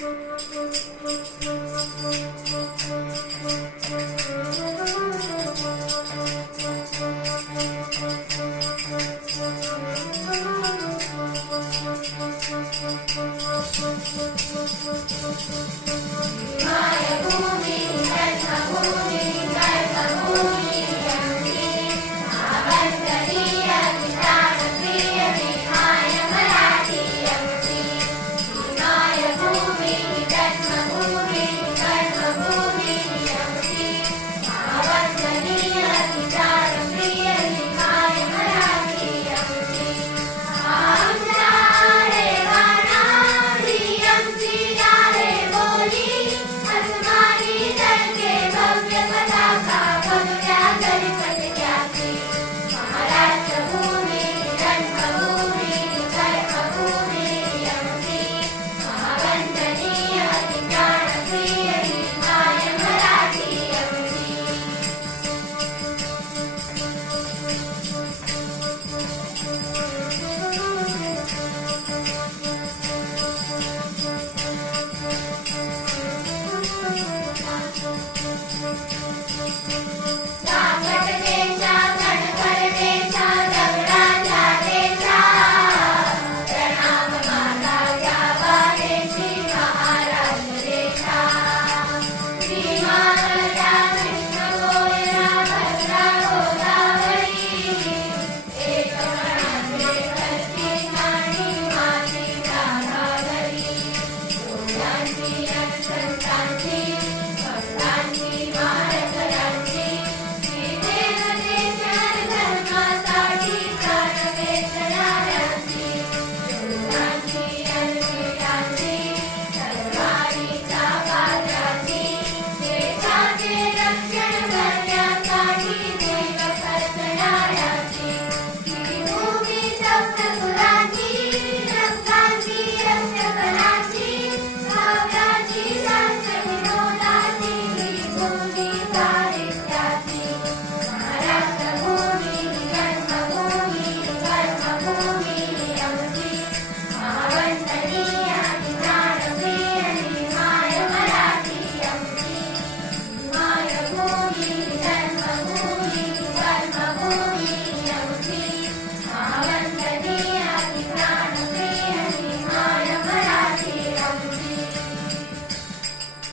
Thank you.